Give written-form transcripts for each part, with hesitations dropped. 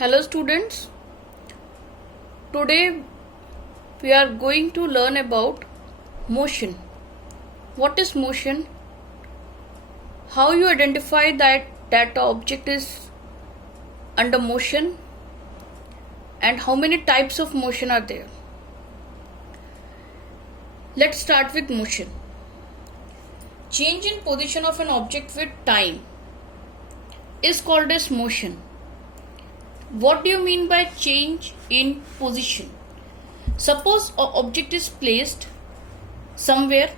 Hello students, today we are going to learn about motion. What is motion? How you identify that the object is under motion and how many types of motion are there. Let's start with motion. Change in position of an object with time is called as motion. What do you mean by change in position? Suppose an object is placed somewhere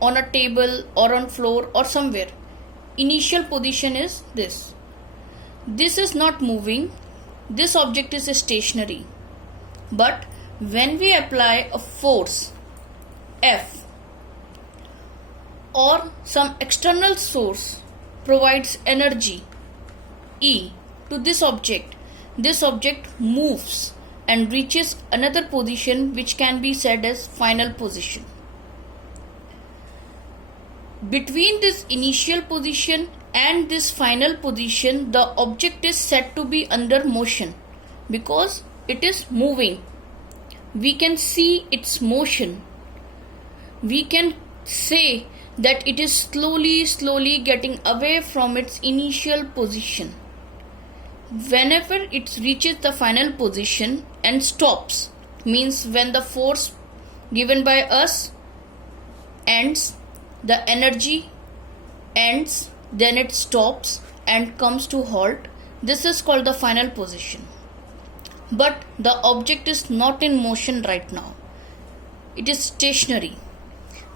on a table or on floor or somewhere. Initial position is this. This is not moving. This object is stationary. But when we apply a force F or some external source provides energy E to this object moves and reaches another position which can be said as final position. Between this initial position and this final position, the object is said to be under motion because it is moving. We can see its motion. We can say that it is slowly getting away from its initial position. Whenever it reaches the final position and stops, means when the force given by us ends, the energy ends, then it stops and comes to halt. This is called the final position. But the object is not in motion right now. It is stationary.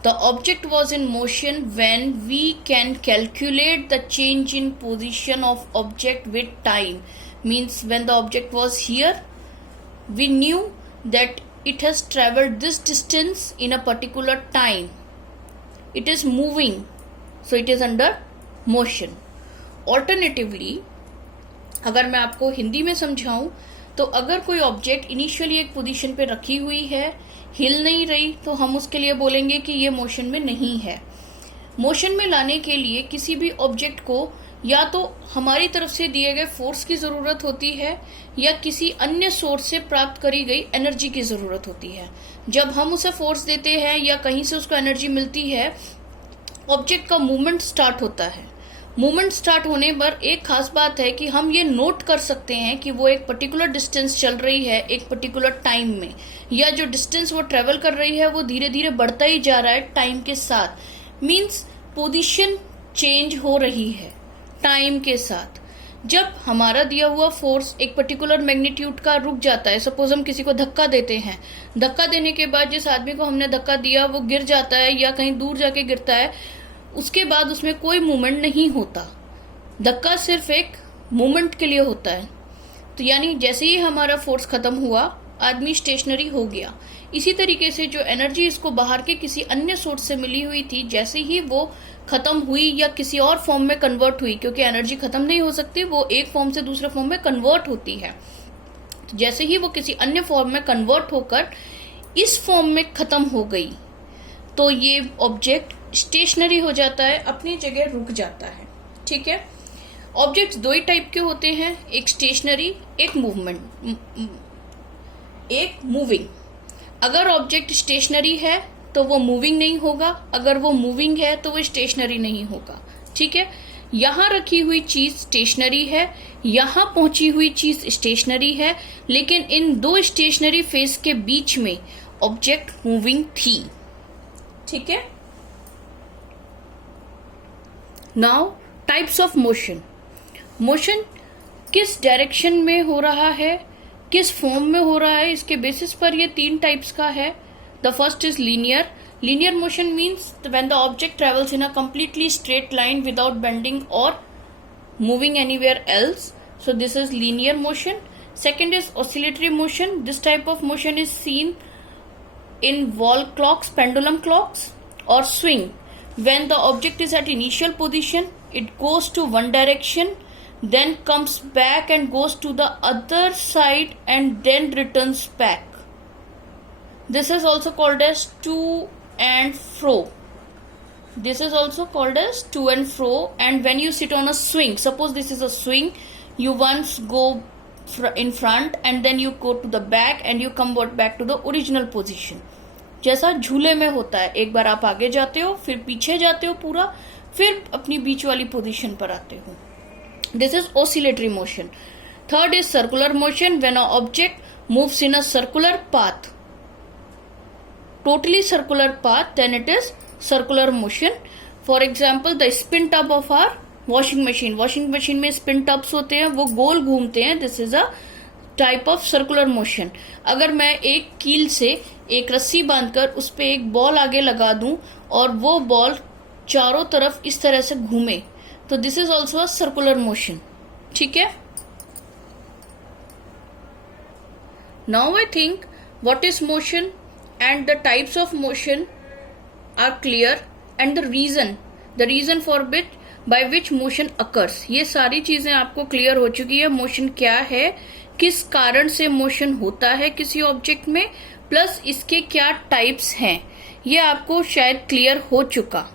The object was in motion when we can calculate the change in position of object with time. Means when the object was here, we knew that it has traveled this distance in a particular time. It is moving, so it is under motion. Alternatively, अगर मैं आपको हिंदी में समझाऊं तो अगर कोई object initially एक position पे रखी हुई है, हिल नहीं रही, तो हम उसके लिए बोलेंगे कि ये मोशन में नहीं है. मोशन में लाने के लिए किसी भी ऑब्जेक्ट को या तो हमारी तरफ से दिए गए फोर्स की जरूरत होती है या किसी अन्य सोर्स से प्राप्त करी गई एनर्जी की जरूरत होती है. जब हम उसे फोर्स देते हैं या कहीं से उसको एनर्जी मिलती है, ऑब्जेक्ट का मूवमेंट स्टार्ट होता है. मूवमेंट स्टार्ट होने पर एक खास बात है कि हम ये नोट कर सकते हैं कि वो एक पर्टिकुलर डिस्टेंस चल रही है एक पर्टिकुलर टाइम में, या जो डिस्टेंस वो ट्रेवल कर रही है वो धीरे धीरे बढ़ता ही जा रहा है टाइम के साथ. मीन्स पोजीशन चेंज हो रही है टाइम के साथ. जब हमारा दिया हुआ फोर्स एक पर्टिकुलर मैग्नीट्यूड का रुक जाता है, सपोज हम किसी को धक्का देते हैं, धक्का देने के बाद जिस आदमी को हमने धक्का दिया वो गिर जाता है या कहीं दूर जाके गिरता है, उसके बाद उसमें कोई मूवमेंट नहीं होता. धक्का सिर्फ एक मूवमेंट के लिए होता है. तो यानी जैसे ही हमारा फोर्स खत्म हुआ, आदमी स्टेशनरी हो गया. इसी तरीके से जो एनर्जी इसको बाहर के किसी अन्य सोर्स से मिली हुई थी, जैसे ही वो खत्म हुई या किसी और फॉर्म में कन्वर्ट हुई, क्योंकि एनर्जी खत्म नहीं हो सकती, वो एक फॉर्म से दूसरे फॉर्म में कन्वर्ट होती है. तो जैसे ही वो किसी अन्य फॉर्म में कन्वर्ट होकर इस फॉर्म में खत्म हो गई, तो ये ऑब्जेक्ट स्टेशनरी हो जाता है, अपनी जगह रुक जाता है. ठीक है. ऑब्जेक्ट्स दो ही टाइप के होते हैं, एक स्टेशनरी, एक मूविंग. अगर ऑब्जेक्ट स्टेशनरी है तो वो मूविंग नहीं होगा, अगर वो मूविंग है तो वो स्टेशनरी नहीं होगा. ठीक है. यहां रखी हुई चीज स्टेशनरी है, यहां पहुंची हुई चीज स्टेशनरी है, लेकिन इन दो स्टेशनरी फेस के बीच में ऑब्जेक्ट मूविंग थी. ठीक है. Now types of motion. Motion किस डायरेक्शन में हो रहा है, किस फॉर्म में हो रहा है, इसके बेसिस पर ये तीन टाइप्स का है. The first is linear. Linear motion means when the object travels in a completely straight line without bending or moving anywhere else. So this is linear motion. Second is oscillatory motion. This type of motion is seen in wall clocks, pendulum clocks, or swing. When the object is at initial position, it goes to one direction, then comes back and goes to the other side and then returns back. This is also called as to and fro. This is also called as to and fro. And when you sit on a swing, suppose this is a swing, you once go in front and then you go to the back and you come back to the original position. जैसा झूले में होता है, एक बार आप आगे जाते हो, फिर पीछे जाते हो पूरा, फिर अपनी बीच वाली पोजीशन पर आते हो. This is oscillatory motion. Third is circular motion, when an object moves in a circular path, totally circular path, then it is circular motion. For example, the spin tub of our washing machine. Washing machine में spin tubs होते हैं, वो गोल घूमते हैं. This is a type of circular motion. अगर मैं एक कील से एक रस्सी बांधकर उस पे एक बॉल आगे लगा दूं और वो बॉल चारों तरफ इस तरह से घूमे, तो this is also a circular motion. ठीक है. Now I think what is motion and the types of motion are clear, and the reason for by which motion occurs. ये सारी चीजें आपको क्लियर हो चुकी है. मोशन क्या है, किस कारण से मोशन होता है किसी ऑब्जेक्ट में, प्लस इसके क्या टाइप्स हैं, ये आपको शायद क्लियर हो चुका.